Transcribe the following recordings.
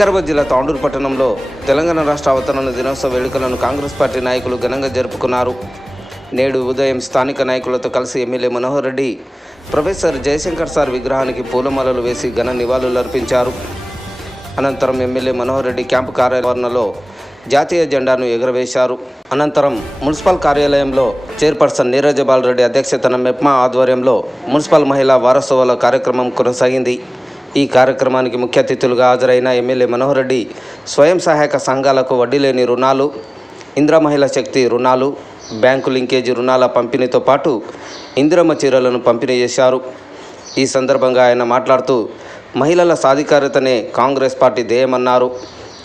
వికారాబాద్ జిల్లా తాండూరు పట్టణంలో తెలంగాణ రాష్ట్ర అవతరణ దినోత్సవ వేడుకలను కాంగ్రెస్ పార్టీ నాయకులు ఘనంగా జరుపుకున్నారు. నేడు ఉదయం స్థానిక నాయకులతో కలిసి MLA Manohar Reddy professor Jayashankar sir విగ్రహానికి పూలమాలలు వేసి ఘన నివాళులర్పించారు. అనంతరం ఎమ్మెల్యే మనోహర్ రెడ్డి క్యాంపు కార్యాలయంలో జాతీయ జెండాను ఎగురవేశారు. అనంతరం మున్సిపల్ కార్యాలయంలో చైర్పర్సన్ నీరజబాల్ రెడ్డి అధ్యక్షతన మెప్మా ఆధ్వర్యంలో మున్సిపల్ మహిళా వారోత్సవాల కార్యక్రమం కొనసాగింది. ఈ కార్యక్రమానికి ముఖ్య అతిథులుగా హాజరైన ఎమ్మెల్యే మనోహర్ రెడ్డి స్వయం సహాయక సంఘాలకు వడ్డీ లేని రుణాలు, ఇందిరా మహిళా శక్తి రుణాలు, బ్యాంకు లింకేజీ రుణాల పంపిణీతో పాటు ఇందిరమ్మ చీరలను పంపిణీ చేశారు. ఈ సందర్భంగా ఆయన మాట్లాడుతూ మహిళల సాధికారతనే కాంగ్రెస్ పార్టీ ధ్యేయమన్నారు.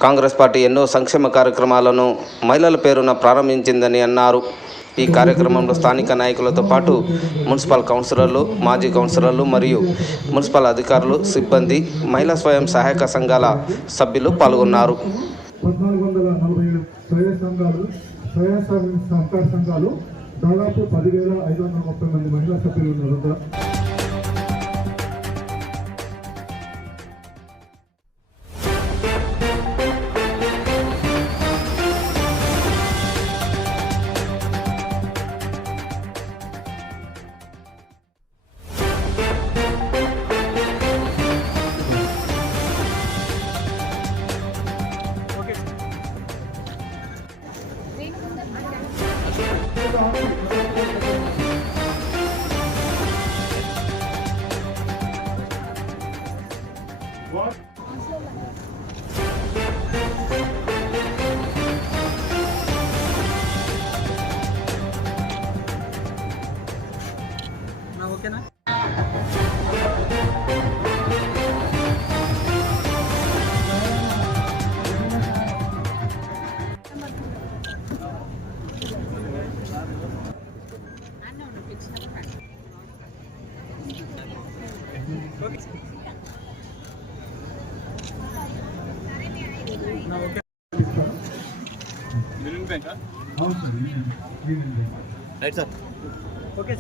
కాంగ్రెస్ పార్టీ ఎన్నో సంక్షేమ కార్యక్రమాలను మహిళల పేరున ప్రారంభించిందని అన్నారు. ఈ కార్యక్రమంలో స్థానిక నాయకులతో పాటు మున్సిపల్ కౌన్సిలర్లు, మాజీ కౌన్సిలర్లు మరియు మున్సిపల్ అధికారులు, సిబ్బంది, మహిళా స్వయం సహాయక సంఘాల సభ్యులు పాల్గొన్నారు. 1447 స్వయం సహకార సంఘాలు దాదాపు 10,530 మంది మహిళా సభ్యులు ఉన్నారు. ఓకేనా? Right sir. ఓకే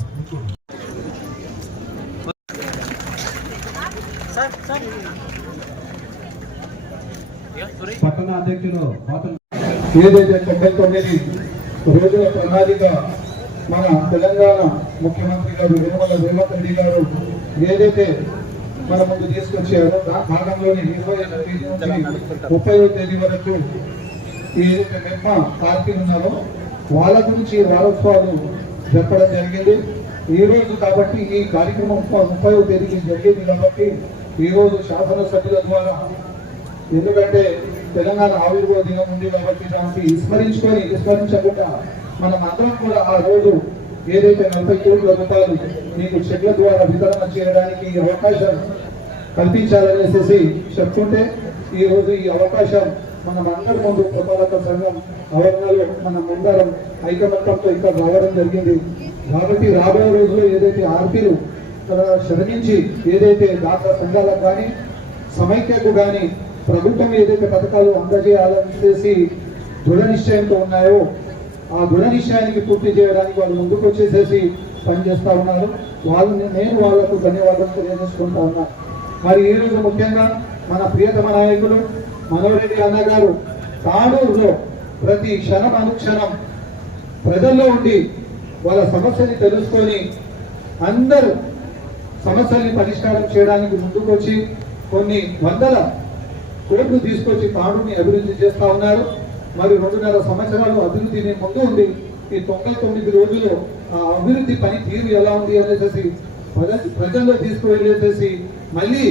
పట్టణ అధ్యక్షులు ఏదైతే 99 రోజుల ప్రణాళిక మన తెలంగాణ ముఖ్యమంత్రి గారు యనమల రేవంత్ రెడ్డి గారు ఏదైతే మన ముందు తీసుకొచ్చారో ఆ భాగంలోని 28వ తేదీ నుంచి 30వ తేదీ వరకు ఏదైతే మెప్మా పార్టీలు ఉన్నారో వాళ్ళ గురించి వారోత్సవాలు జరపడం జరిగింది. ఈ రోజు కాబట్టి ఈ కార్యక్రమం 30వ తేదీకి జరిగింది కాబట్టి ఈరోజు శాసనసభ్యుల ద్వారా, ఎందుకంటే తెలంగాణ ఆవిర్భావ దినం ఉంది కాబట్టి దానికి విస్మరించకుండా మనం అందరం కూడా ఆ రోజు ఏదైతే 40 కోట్ల రూపాయలు మీకు చెట్ల ద్వారా వితరణ చేయడానికి అవకాశం కల్పించాలనేసి చెప్పుకుంటే ఈరోజు ఈ అవకాశం మనం అందరి ముందు పురపాలక సంఘం ఆవరణలో మనం అందరం ఐకమత్యంతో ఇక్కడ రావడం జరిగింది. కాబట్టి రాబోయే రోజుల్లో ఏదైతే ఆర్పీలు శ్రమించి ఏదైతే దాఖలా సంఘాలకు కానీ సమైక్యకు కానీ ప్రభుత్వం ఏదైతే పథకాలు అందజేయాలనేసి దృఢ నిశ్చయంతో ఉన్నాయో ఆ దృఢ నిశ్చయానికి పూర్తి చేయడానికి వాళ్ళు ముందుకు వచ్చేసేసి పనిచేస్తూ ఉన్నారు. నేను వాళ్లకు ధన్యవాదాలు తెలియజేసుకుంటా ఉన్నా. మరి ఈరోజు ముఖ్యంగా మన ప్రియతమ నాయకులు మనోహర్ రెడ్డి అన్న గారు తాడూరులో ప్రతి క్షణం అనుక్షణం ప్రజల్లో ఉండి వాళ్ళ సమస్యని తెలుసుకొని అందరూ సమస్యల్ని పరిష్కారం చేయడానికి ముందుకొచ్చి కొన్ని వందల కోట్లు తీసుకొచ్చి తాడుని అభివృద్ధి చేస్తూ ఉన్నారు. మరి 2.5 సంవత్సరాలు అభివృద్ధిని ముందు ఉంది. ఈ 99 రోజుల్లో ఆ అభివృద్ధి పని తీరు ఎలా ఉంది అనేసి ప్రజల్లో తీసుకువెళ్ళేసేసి మళ్ళీ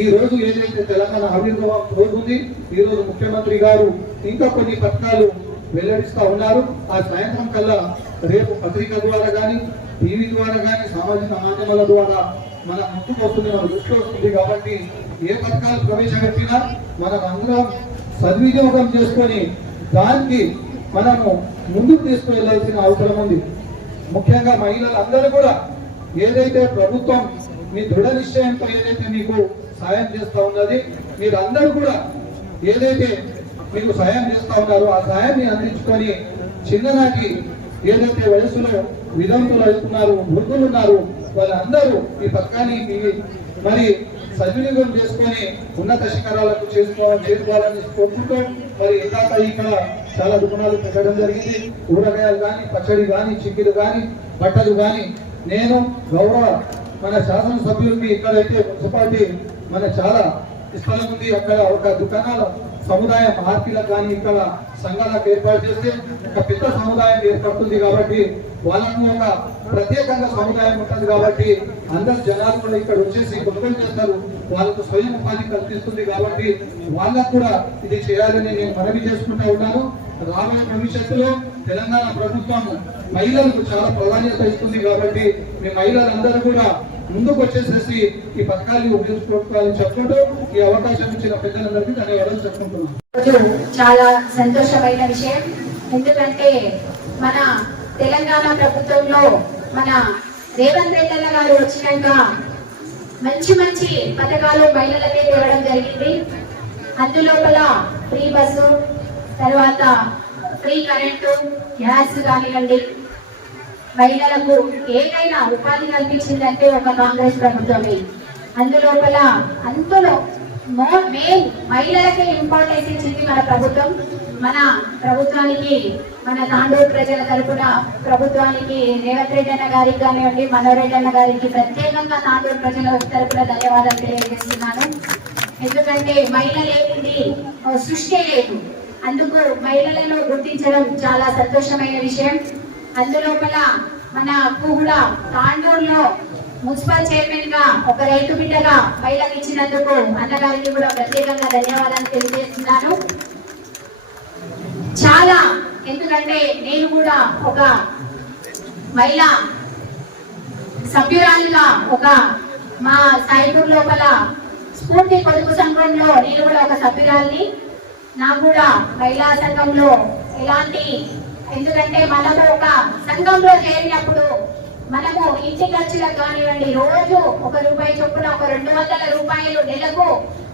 ఈ రోజు ఏదైతే తెలంగాణ ఆవిర్భావం రోజు ఉంది, ఈ రోజు ముఖ్యమంత్రి గారు ఇంకా కొన్ని పథకాలు వెల్లడిస్తూ ఉన్నారు. ఆ సాయంత్రం కల్లా రేపు పత్రిక ద్వారా కానీ, టీవీ ద్వారా కానీ, సామాజిక మాధ్యమాల ద్వారా మన ముందుకు వస్తుంది, మన దృష్టి వస్తుంది. కాబట్టి ఏ పథకాలు ప్రవేశపెట్టినా మనం అందరం సద్వినియోగం చేసుకొని దానికి మనము ముందుకు తీసుకువెళ్లాల్సిన అవసరం ఉంది. ముఖ్యంగా మహిళలందరూ కూడా ఏదైతే ప్రభుత్వం మీ దృఢ నిశ్చయంతో ఏదైతే మీకు సాయం చేస్తూ ఉన్నది, మీరు అందరూ కూడా ఏదైతే మీకు సాయం చేస్తూ ఉన్నారో ఆ సాయాన్ని అందించుకొని చిన్ననాటి ఏదైతే వయసులో విధంతులు అవుతున్నారు, వృద్ధులు ఉన్నారు, వాళ్ళందరూ ఈ పథకానికి మరి సద్వినియోగం చేసుకొని ఉన్నత శిఖరాలకు చేసుకోవాలని కోరుకుంటూ మరి ఇందాక ఇక్కడ చాలా దుకాణాలు పెట్టడం జరిగింది. కూరగాయలు కానీ, పచ్చడి కానీ, చిక్కులు కానీ, బట్టలు కానీ. నేను గౌరవ మన శాసనసభ్యులకి ఇక్కడైతే మున్సిపాలిటీ మన చాలా స్థలం ఉంది, అక్కడ ఒక దుకాణాల సముదాయం ఆర్పీలకు కానీ ఇక్కడ సంఘాలకు ఏర్పాటు చేస్తే ఒక పెద్ద సముదాయం ఏర్పడుతుంది. కాబట్టి వాళ్ళకు ఒక ప్రత్యేకంగా సముదాయం ఉంటుంది కాబట్టి అందరు జనాలు కూడా ఇక్కడ వచ్చేసి కొనుగోలు చేస్తారు. వాళ్ళకు స్వయం ఉపాధి కల్పిస్తుంది. కాబట్టి వాళ్ళకు కూడా ఇది చేయాలని నేను మనవి చేసుకుంటూ ఉన్నాను. రాబోయే భవిష్యత్తులో తెలంగాణ ప్రభుత్వం మహిళలకు చాలా ప్రాధాన్యత ఇస్తుంది. కాబట్టి మీ మహిళలందరూ కూడా ముందుకు వచ్చేసేసి ఈ పథకాన్ని ఉపయోగించుకోవాలని చెప్పుకుంటూ ఈ అవకాశం ఇచ్చిన పెద్దలందరికీ ధన్యవాదాలు చెప్పుకుంటున్నాను. చాలా సంతోషమైన విషయం. ఎందుకంటే మన తెలంగాణ ప్రభుత్వంలో మన రేవంత్ రెడ్డి గారు వచ్చినాక మంచి మంచి పథకాలు మహిళలకే తేవడం జరిగింది. అందులోపల ఫ్రీ బస్సు, తర్వాత ఫ్రీ కరెంటు, గ్యాస్ కానివ్వండి, మహిళలకు ఏదైనా ఉపాధి కల్పించిందంటే ఒక కాంగ్రెస్ ప్రభుత్వమే. అందులోపల మెయిన్ మహిళలకే ఇంపార్టెన్స్ ఇచ్చింది మన ప్రభుత్వం. మన ప్రభుత్వానికి, మన తాండూరు ప్రజల తరపున ప్రభుత్వానికి రేవంత్ రెడ్డి అన్న గారికి కానివ్వండి, మనోరెడ్డి అన్న గారికి ప్రత్యేకంగా తాండూరు ప్రజల తరపున ధన్యవాదాలు తెలియజేస్తున్నాను. ఎందుకంటే మహిళ లేకుండి సృష్టి లేదు. అందుకు మహిళలను గుర్తించడం చాలా సంతోషమైన విషయం. అందులోపల మన కూడా తాండూరులో మున్సిపల్ చైర్మన్ గా ఒక రైతు బిడ్డగా మహిళకు ఇచ్చినందుకు అన్నగారికి కూడా ప్రత్యేకంగా ధన్యవాదాలు తెలియజేస్తున్నాను. చాలా, ఎందుకంటే నేను కూడా ఒక మహిళా సభ్యురాలుగా ఒక మా సాయిపూర్ లోపల స్ఫూర్తి పొదుపు సంఘంలో నేను కూడా ఒక సభ్యురాలిని. నాకు కూడా మహిళా సంఘంలో ఎలాంటి, ఎందుకంటే మనము ఒక సంఘంలో చేరినప్పుడు మనము ఇంటి ఖర్చులకు కానివ్వండి రోజు ₹1 చొప్పున ఒక 200 రూపాయలు నెలకు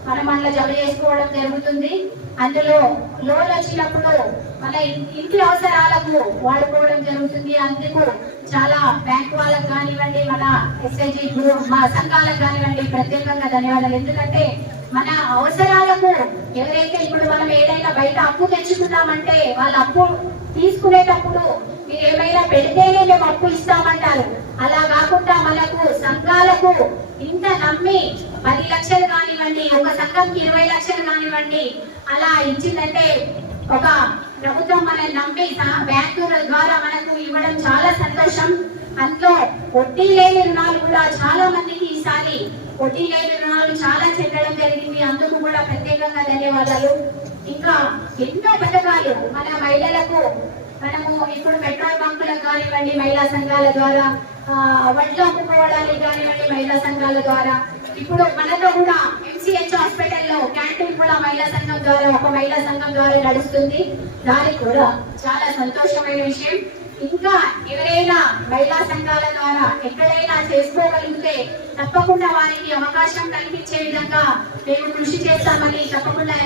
మనం అట్లా జమ చేసుకోవడం జరుగుతుంది. అందులో లోన్ వచ్చినప్పుడు మన ఇంటి అవసరాలకు వాడుకోవడం జరుగుతుంది. అందుకు చాలా బ్యాంక్ వాళ్ళకు కానివ్వండి, మన ఎస్ఐజీ మా సంఘాలకు కానివ్వండి ప్రత్యేకంగా ధన్యవాదాలు. ఎందుకంటే మన అవసరాలకు ఎవరైతే ఇప్పుడు మనం ఏదైనా బయట అప్పు తెచ్చుకున్నామంటే వాళ్ళ అప్పు తీసుకునేటప్పుడు మీరు ఏమైనా పెడితేనే మేము అప్పు ఇస్తామంటారు. అలా కాకుండా మనకు సంఘాలకు ఇంత నమ్మి 10 లక్షలు కానివ్వండి, ఒక సంఘంకి 20 లక్షలు కానివ్వండి అలా ఇచ్చిందంటే ఒక ప్రభుత్వం మనల్ని నమ్మి బ్యాంకుల ద్వారా మనకు ఇవ్వడం చాలా సంతోషం. అందులో వడ్డీ లేని రుణాలు కూడా చాలా మందికి ఈసారి వడ్డీ లేని రుణాలు చాలా చెందడం జరిగింది. అందుకు కూడా ప్రత్యేకంగా ధన్యవాదాలు. ఇంకా ఎన్నో పథకాలు మన మహిళలకు మనము ఇప్పుడు పెట్రోల్ బంకులకు కానివ్వండి మహిళా సంఘాల ద్వారా, వడ్లు అమ్ముకోవడానికి కానివ్వండి మహిళా సంఘాల ద్వారా, ఇప్పుడు మనతో కూడా MCH హాస్పిటల్లో క్యాంటీన్ కూడా మహిళా సంఘం ద్వారా, ఒక మహిళా సంఘం ద్వారా నడుస్తుంది. దానికి కూడా చాలా సంతోషమైన విషయం. ఇంకా ఎవరైనా మహిళా సంఘాల ద్వారా ఎక్కడైనా చేసుకోగలిగితే తప్పకుండా వారికి అవకాశం కల్పించే విధంగా మేము కృషి చేస్తామని తప్పకుండా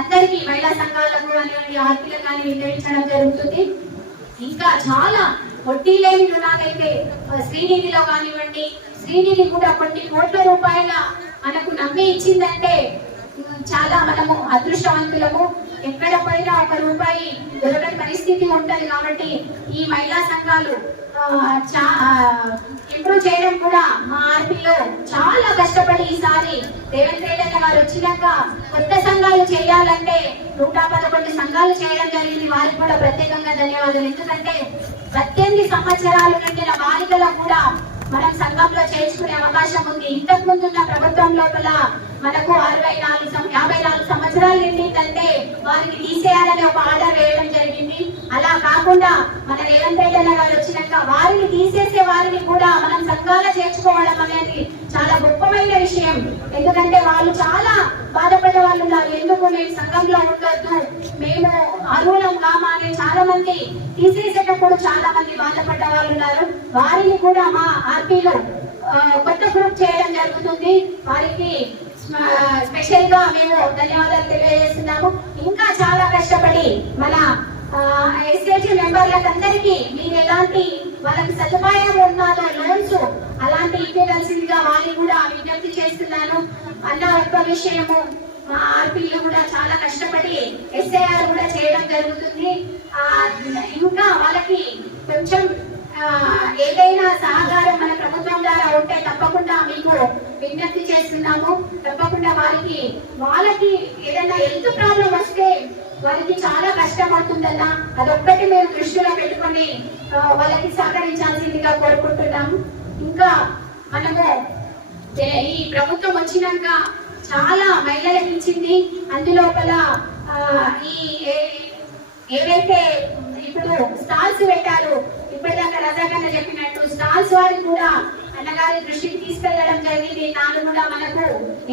అందరికీ మహిళా సంఘాలకు కానివ్వండి, ఆర్పీలకు కానీ వినియోగించడం జరుగుతుంది. ఇంకా చాలా వడ్డీ లేని రుణాలైతే శ్రీనిధిలో కానివ్వండి, శ్రీనిధి కూడా కొన్ని కోట్ల రూపాయల మనకు నమ్మి ఇచ్చిందంటే చాలా మనము అదృష్టవంతులము. ఎక్కడ పోయినా ₹1 దొరకని పరిస్థితి ఉంటది. కాబట్టి ఈ మహిళా సంఘాలు ఇంప్రూవ్ చేయడం కూడా మా ఆర్పీలో చాలా కష్టపడి ఈసారి రేవంత్ రెడ్డి గారు వచ్చినాక కొత్త సంఘాలు చేయాలంటే 111 సంఘాలు చేయడం జరిగింది. వారికి కూడా ప్రత్యేకంగా ధన్యవాదాలు. ఎందుకంటే 18 సంవత్సరాలు నిండిన బాలికలకు కూడా మనం సంఘంలో చేర్చుకునే అవకాశం ఉంది. ఇంతకు ముందున్న ప్రభుత్వం లోపల మనకు 54 సంవత్సరాలు నిండిందంటే వారిని తీసేయాలని ఒక ఆర్డర్ వేయడం జరిగింది. అలా కాకుండా మన రేవంత్ రెడ్డి గారు వచ్చినాక వారిని తీసేసే వారిని కూడా మనం సంఘాలు చేర్చుకోవడం అనేది చాలా గొప్పమైన విషయం. ఎందుకంటే వాళ్ళు చాలా బాధపడే వాళ్ళు ఉన్నారు. ఎందుకు మేము సంఘంలో ఉండొద్దు, మేము అర్హులం కామా అని చాలా మంది తీసేసేటప్పుడు చాలా మంది బాధపడ్డ వాళ్ళు ఉన్నారు. వారిని కూడా మా ఆర్పీలో కొత్త గ్రూప్ చేయడం జరుగుతుంది. వారికి స్పెషల్ గా మేము ధన్యవాదాలు తెలియజేస్తున్నాము. ఇంకా చాలా కష్టపడి మన ఎస్ఐజీ మెంబర్లకు అందరికీ మీరు ఎలాంటి వాళ్ళకి సదుపాయం ఉన్నదో లోన్స్ అలా అలాంటి ఇవ్వవలసిందిగా వారిని కూడా విజ్ఞప్తి చేస్తున్నాను. అన్న ఒక్క విషయము, మా ఆర్పీలు కూడా చాలా కష్టపడి SIR కూడా చేయడం జరుగుతుంది. ఇంకా వాళ్ళకి కొంచెం ఏదైనా సహకారం మన ప్రభుత్వం ద్వారా ఉంటే తప్పకుండా మీకు విజ్ఞప్తి చేస్తున్నాము. తప్పకుండా వాళ్ళకి ఏదైనా హెల్త్ ప్రాబ్లం వస్తే వారికి చాలా కష్టం అవుతుందన్న, అదొక్కటి మేము దృష్టిలో పెట్టుకొని వాళ్ళకి సహకరించాల్సిందిగా కోరుకుంటున్నాము. ఇంకా మనము ఈ ప్రభుత్వం వచ్చినాక చాలా మహిళలకు ఇచ్చింది. అందులోపల ఈ ఏవైతే ఇప్పుడు స్టాల్స్ పెట్టారు, ఇప్పటిదాకా రజాకన్న చెప్పినట్టు స్టాల్స్ వారికి కూడా అన్నగారి దృష్టికి తీసుకెళ్లడం జరిగింది. నాను కూడా మనకు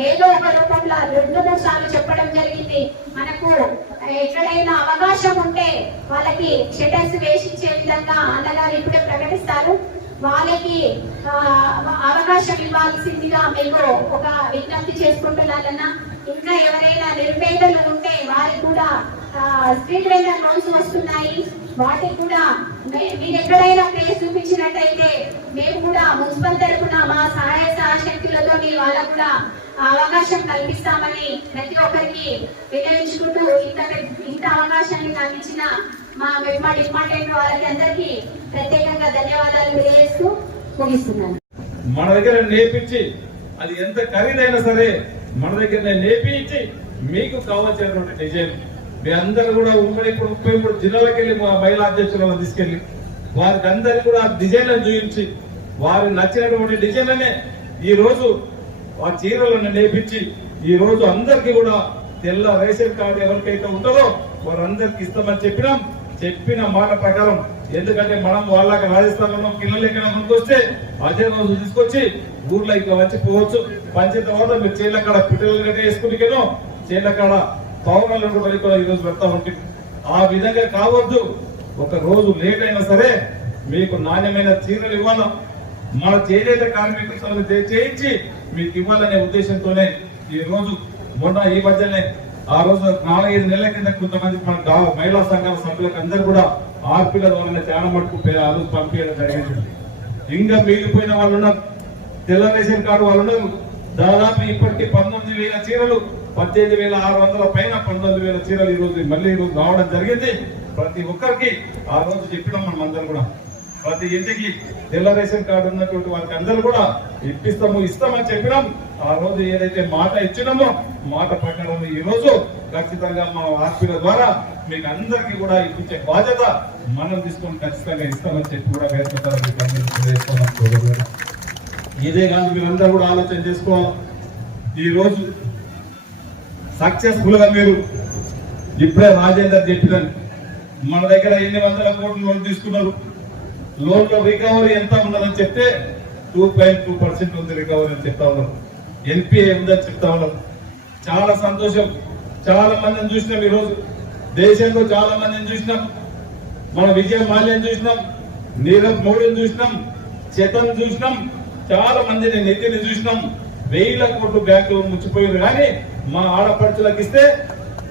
ఏదో ఒక రూపంలో 2-3 సార్లు చెప్పడం జరిగింది. మనకు ఎక్కడైనా అవకాశం ఉంటే వాళ్ళకి షెటర్స్ వేసించే విధంగా అన్నగారు ఇప్పుడే ప్రకటిస్తారు. వాళ్ళకి అవకాశం ఇవ్వాల్సిందిగా మేము ఒక విజ్ఞప్తి చేసుకుంటున్నారన్న. ఇంకా ఎవరైనా నిరుపేదలు ఉంటే వారికి కూడా స్ట్రీట్ వెండర్ లోన్స్ వస్తున్నాయి. వాటికి కూడా మీరు ఎక్కడైనా ప్లేస్ చూపించినట్టయితే మేము కూడా మున్సిపల్ తరఫున మా సహాయ సహశక్తులతో వాళ్ళకు కూడా అవకాశం కల్పిస్తామని ప్రతి ఒక్కరికి వినియోగించుకుంటూ ఇంత అవకాశాన్ని కల్పించిన మా డిపార్ట్మెంట్ వాళ్ళకి అందరికీ ప్రత్యేకంగా ధన్యవాదాలు తెలియజేస్తూ ముగిస్తున్నాను. మన దగ్గర నేర్పించి అది ఎంత ఖరీదైనా సరే మన దగ్గర నేర్పించి మీకు కావాల్సినటువంటి డిజైన్ మీ అందరూ కూడా ఉమ్మడి 33 జిల్లాలకు వెళ్ళి మా మహిళా అధ్యక్షులను తీసుకెళ్లి వారికి అందరికీ కూడా డిజైన్లను చూపించి వారికి నచ్చినటువంటి డిజైన్లనే ఈ రోజు ఆ చీరలను నేర్పించి ఈ రోజు అందరికీ కూడా తెల్ల రేషన్ కార్డు ఎవరికైతే ఉంటుందో వారందరికి ఇస్తామని చెప్పిన మాట ప్రకారం. ఎందుకంటే మనం వాళ్ళకి రాజస్థాన్లో పిల్లలు ఎక్కడ ముందుకు వస్తే అదే రోజు తీసుకొచ్చి ఊర్లో ఇట్లా వచ్చి పోవచ్చు. పంచిన తర్వాత మీరు చేళ్ల కాడ పిట్టలు గట్ట వేసుకునికేనో చేళ్ల కాడ పౌరాలను కూడా ఈరోజు పెడతా ఉంటుంది. ఆ విధంగా కావద్దు. ఒక రోజు లేట్ అయినా సరే మీకు నాణ్యమైన చీరలు ఇవ్వాలా, మన చేనేత కార్మికులతో చేయించి మీకు ఇవ్వాలనే ఉద్దేశంతోనే ఈ రోజు ఈ మధ్యనే ఆ రోజు 4-5 నెలల కింద కొంతమంది మన మహిళా సంఘాల సభ్యులకు అందరూ కూడా ఆర్పీల ద్వారా చాలా మటుకు ఆ రోజు పంపించడం జరిగింది. ఇంకా మిగిలిపోయిన వాళ్ళు ఉన్నారు, తెల్ల రేషన్ కార్డు వాళ్ళు ఉన్నారు. దాదాపు ఇప్పటికీ 19,000 చీరలు 18,600 పైన 19,000 చీరలు ఈ రోజు మళ్ళీ రావడం జరిగింది. ప్రతి ఒక్కరికి ఆ రోజు చెప్పినాం మనం అందరం కూడా. ప్రతి ఇంటికి తెల్ల రేషన్ కార్డు ఉన్నటువంటి వారికి అందరూ కూడా ఇస్తామని చెప్పినాం. ఆ రోజు ఏదైతే మాట ఇచ్చినామో మాట ప్రకారం ఈ రోజు ఖచ్చితంగా మా ఆర్పీల ద్వారా మీకు అందరికీ కూడా ఇప్పించే బాధ్యత మనం తీసుకొని ఖచ్చితంగా ఇస్తామని చెప్పి కూడా వేసుకున్నాం. ఇదే కాదు, మీరందరూ కూడా ఆలోచన చేసుకోవాలి. ఈ రోజు సక్సెస్ఫుల్ గా మీరు ఇప్పుడే రాజేందర్ చెప్పినారు మన దగ్గర ఎన్ని వందల కోట్ల లోన్ తీసుకున్నారు, లోన్ లో రికవరీ ఎంత ఉన్నదని చెప్తే 2.2% ఉంది రికవరీ అని చెప్తా ఉన్నారు. NPA ఉందని చెప్తా ఉన్నారు. చాలా సంతోషం. చాలా మందిని చూసినాం ఈ రోజు దేశంలో, చాలా మందిని చూసినాం. మన విజయ మాల్యాన్ని చూసినాం, నీరవ్ మోడీని చూసినాం, చేతన్ చూసినాం, చాలా మందిని నిధిని చూసినాం. 1,000 కోట్లు బ్యాంకులు ముచ్చిపోయింది. కానీ మా ఆడపడుచులకు ఇస్తే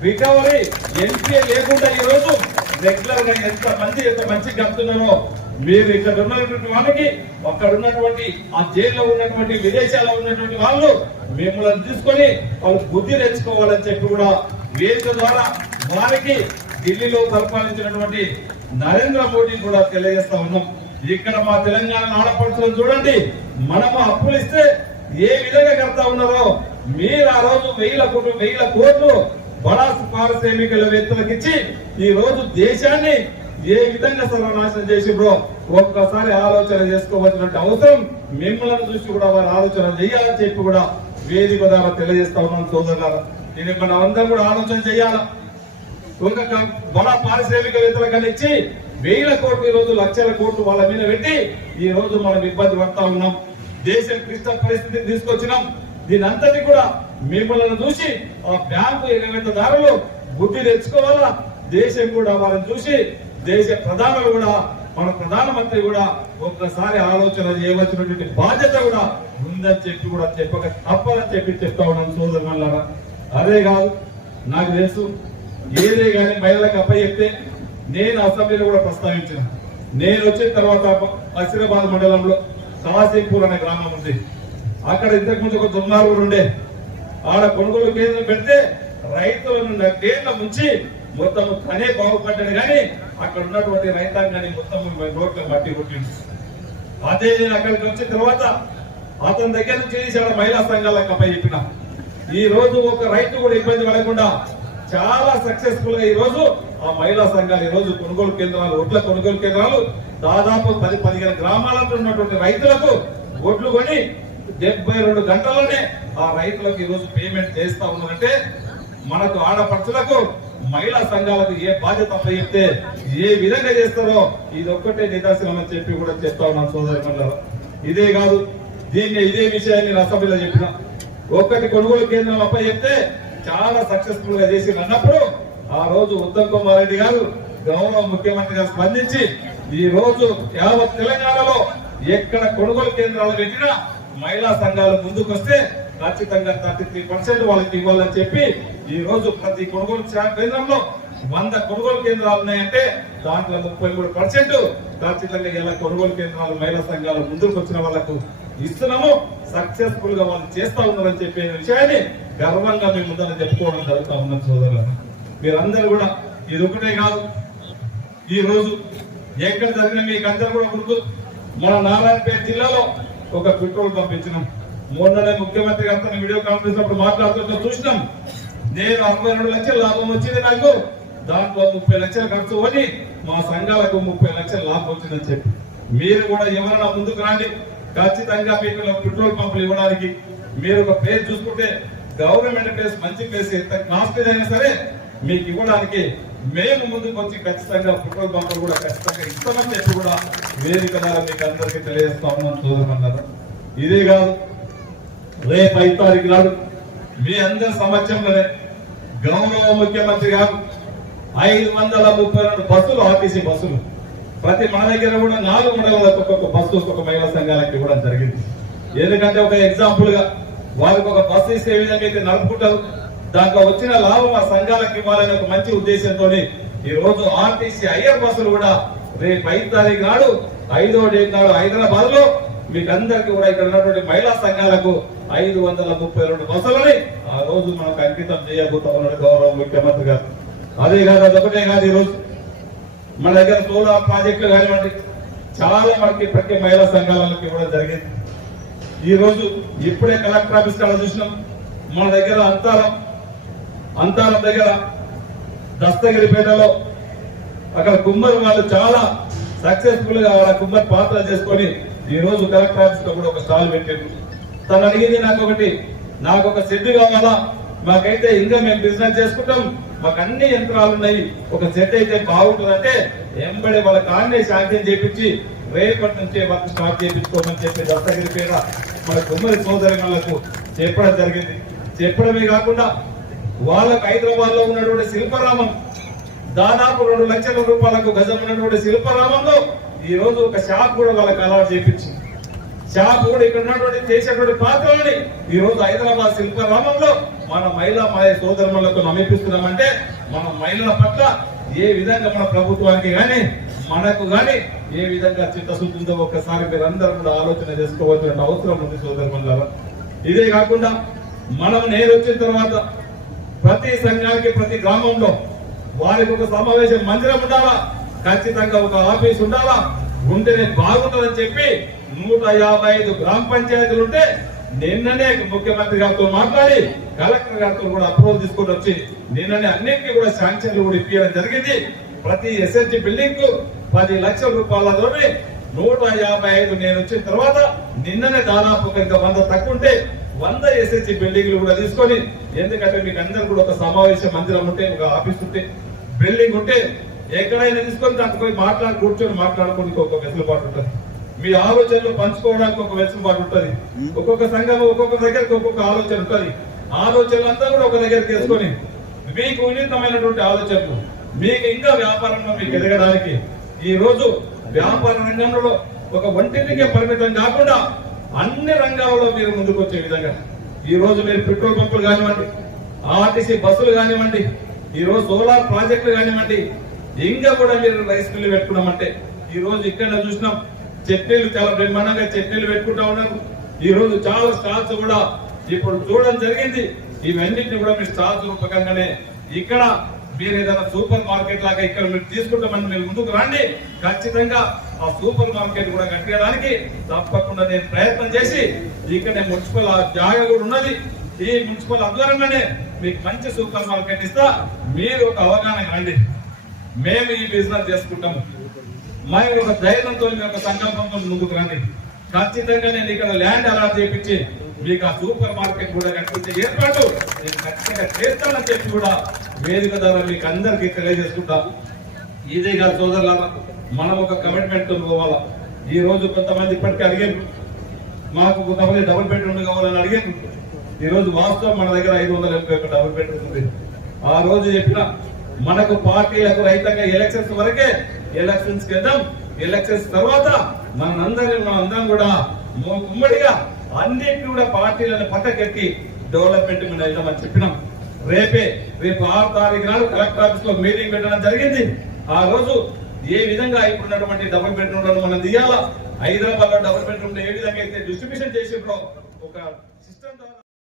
రికవరీ NPA లేకుండా ఈ రోజు రెగ్యులర్ గా ఎంత మంచి గడుపుతున్నారో మీరు ఇక్కడ ఉన్నటువంటి వాళ్ళకి అక్కడ ఉన్నటువంటి ఆ జైల్లో ఉన్నటువంటి విదేశాల్లో ఉన్నటువంటి వాళ్ళు మిమ్మల్ని తీసుకొని వాళ్ళు బుద్ధి తెచ్చుకోవాలని చెప్పి కూడా వేదిక ద్వారా వారికి ఢిల్లీలో పరిపాలించినటువంటి నరేంద్ర మోడీ కూడా తెలియజేస్తా ఉన్నాం. ఇక్కడ మా తెలంగాణ ఆడపడుతులను చూడండి, మనము అప్పులు ఇస్తే ఏ విధంగా కడతా ఉన్నారో మీరు ఆ రోజు 1,000 కోట్లు బడా పారిశ్రామికవేత్తలకు ఇచ్చి ఈ రోజు దేశాన్ని ఏ విధంగా సర్వనాశనం చేసిరో ఒక్కసారి ఆలోచన చేసుకోవాల్సిన అవసరం మిమ్మల్ని చూసి కూడా వారు ఆలోచన చేయాలని చెప్పి కూడా వేదిక ద్వారా తెలియజేస్తా ఉన్నాం. సోదరులారా, ఇది మనం అందరం కూడా ఆలోచన చేయాలా. ఒక బడా పారిశ్రామికవేత్తలకు ఇచ్చి 1,000 కోట్లు ఈ రోజు 1,00,000 కోట్లు వాళ్ళ మీద పెట్టి ఈ రోజు మనం ఇబ్బంది పడతా ఉన్నాం. దేశం క్లిష్ట పరిస్థితి తీసుకొచ్చినాం. దీని అంతటి కూడా మిమ్మల్ని చూసి ఆ బ్యాంకు ఎగవేతదారులు బుద్ధి తెచ్చుకోవాలా. దేశం కూడా వాళ్ళని చూసి దేశ ప్రధానులు కూడా మన ప్రధానమంత్రి కూడా ఒక్కసారి ఆలోచన చేయవలసినటువంటి బాధ్యత కూడా ఉందని చెప్పి కూడా చెప్పక తప్పదని చెప్పి చెప్తా ఉన్నాను సోదరులారా. అదే కాదు, నాకు తెలుసు ఏదే కానీ మహిళలకు అప్పచెప్తే నేను అసెంబ్లీలో కూడా ప్రస్తావించిన. నేను వచ్చిన తర్వాత హసీరాబాద్ మండలంలో కాశీపూర్ అనే గ్రామం ఉంది. అక్కడ ఇంతకు ముందు ఒక దుమ్మారు ఉండే, ఆడ కొనుగోలు కేంద్రం పెడితే రైతులను నట్టేళ్ల ముంచి మొత్తం తనే బాగుపడ్డాడు కానీ అక్కడ ఉన్నటువంటి రైతాంగాన్ని మొత్తం రోడ్ల మట్టి కొట్టింది. అదే నేను అక్కడికి వచ్చిన తర్వాత అతని దగ్గర నుంచి ఆడ మహిళా సంఘాలకు అప్పచెప్పిన. ఈ రోజు ఒక రైతు కూడా ఇబ్బంది పడకుండా చాలా సక్సెస్ఫుల్ గా ఈ రోజు ఆ మహిళా సంఘాలు ఈ రోజు కొనుగోలు కేంద్రాలు, ఒడ్ల కొనుగోలు కేంద్రాలు దాదాపు 10-15 గ్రామాలకు ఉన్నటువంటి రైతులకు ఒడ్లు కొని 72 గంటల్లోనే ఆ రైతులకు ఈ రోజు పేమెంట్ చేస్తా ఉన్నారంటే మనకు ఆడపడుచులకు మహిళా సంఘాలకు ఏ బాధ్యత అప్పచెప్తే ఏ విధంగా చేస్తారో ఇది ఒక్కటే నిదర్శనం అని చెప్పి కూడా చెప్తా ఉన్నాను సోదరులారా. ఇదే కాదు, ఇదే విషయాన్ని నేను అసెంబ్లీలో చెప్పిన. ఒక్కటి కొనుగోలు కేంద్రం అప్పచెప్తే చాలా సక్సెస్ఫుల్ గా చేసి అన్నప్పుడు ఆ రోజు ఉత్తమ్ కుమార్ రెడ్డి గారు గౌరవ ముఖ్యమంత్రిగా స్పందించి ఈ రోజు యావత్ తెలంగాణలో ఎక్కడ కొనుగోలు కేంద్రాలు పెట్టినా మహిళా సంఘాలు ముందుకు వస్తే ఖచ్చితంగా 33% వాళ్ళకి ఇవ్వాలని చెప్పి ఈ రోజు ప్రతి కొనుగోలు కేంద్రంలో 100 కొనుగోలు కేంద్రాలు ఉన్నాయంటే దాంట్లో 33% ఖచ్చితంగా ఇలా కొనుగోలు కేంద్రాలు మహిళా సంఘాలు ముందుకు వచ్చిన వాళ్ళకు ఇస్తున్నాము. సక్సెస్ఫుల్ గా వాళ్ళు చేస్తా ఉన్నారని చెప్పే విషయాన్ని గర్వంగా మేము ముందర చెప్పుకోవడం జరుగుతూ ఉన్నాం సోదరులను. మీరందరూ కూడా ఇది ఒకటే కాదు, ఈ రోజు ఎక్కడ జరిగిన మీకు అందరూ కూడా గుర్తు, మన నారాయణపేట జిల్లాలో ఒక పెట్రోల్ పంపించినాం. మొన్ననే ముఖ్యమంత్రి గారితో వీడియో కాన్ఫరెన్స్ అప్పుడు మాట్లాడుతూ చూసినాం. నేను 62 లక్షల లాభం వచ్చింది, నాకు దాంట్లో 30 లక్షలు ఖర్చు అని మా సంఘాలకు 30 లక్షల లాభం వచ్చిందని చెప్పి మీరు కూడా ఎవరైనా ముందుకు రాండి. ఖచ్చితంగా మీకు పెట్రోల్ పంపులు ఇవ్వడానికి మీరు ఒక ప్లేస్ చూసుకుంటే గవర్నమెంట్ ప్లేస్, మంచి ప్లేస్, ఎంత కాస్ట్లీ అయినా సరే మీకు ఇవ్వడానికి మేము ముందుకు వచ్చి ఖచ్చితంగా పెట్రోల్ పంపులు కూడా ఖచ్చితంగా ఇస్తామని చెప్పి కూడా వేదిక ద్వారా మీకు అందరికీ తెలియజేస్తా ఉన్నాం చూడమన్నారు. ఇదే కాదు, రేపు 5 తారీఖు నాడు మీ అందరి సమక్షంలోనే గౌరవ ముఖ్యమంత్రి గారు 532 బస్సులు, ఆర్టీసీ బస్సులు ప్రతి మన దగ్గర కూడా 4 మండలాలకు ఒక్కొక్క బస్సు ఒక్కొక్క మహిళా సంఘాలకు ఇవ్వడం జరిగింది. ఎందుకంటే ఒక ఎగ్జాంపుల్ గా వారికి ఒక బస్సు ఇస్తే ఏ విధంగా అయితే నడుపుకుంటారు, దాంట్లో వచ్చిన లాభం ఆ సంఘాలకు ఇవ్వాలనే ఒక మంచి ఉద్దేశంతో ఈ రోజు ఆర్టీసీ హైయర్ బస్సులు కూడా రేపు 5 తారీఖు నాడు 5వ డేట్ నాడు హైదరాబాద్ లో మీకు అందరికీ కూడా ఇక్కడ ఉన్నటువంటి మహిళా సంఘాలకు 532 బస్సులని ఆ రోజు మనకు అంకితం చేయబోతా ఉన్నాడు గౌరవ ముఖ్యమంత్రి గారు. అదే కాదు, అదొకటే కాదు, ఈ రోజు మన దగ్గర సోలార్ ప్రాజెక్టులు కానివ్వండి చాలా మనకి ప్రతి మహిళా సంఘాలకు ఇవ్వడం జరిగింది. ఈ రోజు ఇప్పుడే కలెక్టర్ ఆఫీస్ కాడ చూసినాం, మన దగ్గర అంతారం దగ్గర దస్తగిరిపేటలో అక్కడ కుమ్మరి వాళ్ళు చాలా సక్సెస్ఫుల్ గా వాళ్ళ కుమ్మరి పాత్ర చేసుకొని ఈ రోజు కలెక్టర్ ఆఫీస్ లో కూడా ఒక స్టాల్ పెట్టారు. తను అడిగింది నాకు ఒక షెడ్ కావాలా, మాకైతే ఇంకా మేము బిజినెస్ చేసుకుంటాం, మాకు అన్ని యంత్రాలు ఉన్నాయి, ఒక సెట్ అయితే బాగుంటుందంటే ఎంబడి వాళ్ళ కాన్నే శాంక్షన్ చేపించి రేపటి నుంచే వర్క్ స్టార్ట్ చేయించుకోమని చెప్పి దస్తగిరిపేట మన కుమ్మరి సోదరులకు చెప్పడం జరిగింది. చెప్పడమే కాకుండా వాళ్ళకు హైదరాబాద్ లో ఉన్నటువంటి శిల్పరామం దాదాపు 2 లక్షల రూపాయలకు గజం ఉన్నటువంటి శిల్పరామంలో ఈ రోజు ఒక షాప్ కూడా వాళ్ళకి అలవాటు చేయించి షాప్ కూడా ఇక్కడ ఉన్నటువంటి చేసేటువంటి పాత్రలని ఈ రోజు హైదరాబాద్ శిల్పరామంలో మన మహిళా సోదరులకు నమ్మిపిస్తున్నామంటే మన మహిళల పట్ల ఏ విధంగా మన ప్రభుత్వానికి గాని మనకు గాని ఏ విధంగా చిత్తశుద్ధి ఉందో ఒక్కసారి మీరందరూ కూడా ఆలోచన చేసుకోవాల్సిన అవసరం ఉంది సోదరులారా. ఇదే కాకుండా మనం నేను వచ్చిన తర్వాత ప్రతి సంఘానికి ప్రతి గ్రామంలో వారికి ఒక సమావేశం మందిరం ఉండాలా, ఖచ్చితంగా ఒక ఆఫీస్ ఉండాలా, ఉంటేనే బాగుంటుందని చెప్పి 155 గ్రామ పంచాయతీలు ఉంటే నిన్ననే ముఖ్యమంత్రి గారితో మాట్లాడి కలెక్టర్ గారితో కూడా అప్రూవల్ తీసుకొని వచ్చి నిన్ననే అన్నింటినీ కూడా శాంక్షన్లు కూడా ఇప్పించడం జరిగింది. ప్రతి ఎస్ఎస్జి బిల్డింగ్ కు 10 లక్షల రూపాయలతో 155 నేను వచ్చిన తర్వాత నిన్ననే దాదాపు ఇంకా 100 తక్కువ ఉంటే 100 ఎస్ఎస్జి బిల్డింగ్లు కూడా తీసుకొని, ఎందుకంటే మీకు అందరూ కూడా ఒక సమావేశ మందిరం ఉంటే, ఒక ఆఫీస్ ఉంటే, బిల్డింగ్ ఉంటే ఎక్కడైనా తీసుకొని దాంట్లో పోయి కూర్చొని మాట్లాడుకోవడానికి ఒక వెసులుబాటు ఉంటుంది, మీ ఆలోచనలు పంచుకోవడానికి ఒక వెసులుబాటు ఉంటుంది. ఒక్కొక్క సంఘం ఒక్కొక్క దగ్గరికి ఒక్కొక్క ఆలోచన ఉంటుంది. ఆలోచనలంతా కూడా ఒక దగ్గరికి తీసుకొని మీకు వినూత్నమైనటువంటి ఆలోచనలు, మీకు ఇంకా వ్యాపారంలో మీకు ఎదగడానికి ఈ రోజు వ్యాపార రంగంలో ఒక వంటింటికే పరిమితం కాకుండా అన్ని రంగాలలో మీరు ముందుకు వచ్చే విధంగా ఈ రోజు మీరు పెట్రోల్ పంపులు కానివ్వండి, ఆర్టీసీ బస్సులు కానివ్వండి, ఈ రోజు సోలార్ ప్రాజెక్టులు కానివ్వండి, ఇంకా కూడా మీరు రైస్ మిల్లు పెట్టుకున్నామంటే ఈ రోజు ఇక్కడ చూసినాం చట్నీలు చాలా బ్రహ్మాండంగా చట్నీలు పెట్టుకుంటా ఉన్నారు. ఈ రోజు చాలా స్టాల్స్ కూడా ఇప్పుడు చూడడం జరిగింది. ఇవన్నిటిని కూడా మీ స్టాల్స్ రూపకంగానే ఇక్కడ మీరు ఏదైనా సూపర్ మార్కెట్ లాగా ఇక్కడ మీరు తీసుకుంటామని మీరు ముందుకు రండి. ఖచ్చితంగా ఆ సూపర్ మార్కెట్ కూడా కట్టడానికి తప్పకుండా నేను ప్రయత్నం చేసి ఇక్కడ మున్సిపల్ జాగా కూడా ఉన్నది. ఈ మున్సిపల్ ఆధ్వర్యంలోనే మీకు మంచి సూపర్ మార్కెట్ ఇస్తా. మీరు ఒక అవగాహన రండి. మేము ఈ బిజినెస్ చేసుకుంటాము. మేము ఒక ధైర్యంతో ఒక సంకల్పంతో ముందుకు రండి. ఖచ్చితంగా నేను ఇక్కడ ల్యాండ్ అలాట్ చేయించి మీకు ఆ సూపర్ మార్కెట్ కూడా కట్టించే ఏర్పాటు నేను ఖచ్చితంగా చేస్తానని చెప్పి కూడా వేదిక ద్వారా మీకు అందరికీ తెలియజేసుకుంటాం. ఇదే కాదు సోదరులారా, మనం ఒక కమిట్మెంట్ పోవాలా. ఈ రోజు కొంతమంది ఇప్పటికీ అడిగారు, మాకు కొంతమంది డబుల్ బెడ్రూమ్ కావాలని అడిగారు. ఈ రోజు వాస్తవం మన దగ్గర 581 డబుల్ బెడ్రూమ్ ఉంది. ఆ రోజు చెప్పిన మనకు పార్టీలకు రహితంగా ఎలక్షన్స్ వరకే ఎలక్షన్స్ కిందం, ఎలక్షన్స్ తర్వాత మనందరం కూడా ఉమ్మడిగా అన్నిటి కూడా పార్టీలను పక్కకెట్టి డెవలప్మెంట్ మీద వెళ్దామని చెప్పినాం. రేపు 6 తారీఖు నాడు కలెక్టర్ ఆఫీస్ లో మీటింగ్ పెట్టడం జరిగింది. ఆ రోజు ఏ విధంగా ఇప్పుడున్నటువంటి డబుల్ బెడ్రూమ్లను మనం తీయాలా, హైదరాబాద్ లో డబుల్ బెడ్రూమ్ ఏ విధంగా అయితే డిస్ట్రిబ్యూషన్ చేసిండ్రో ఒక సిస్టమ్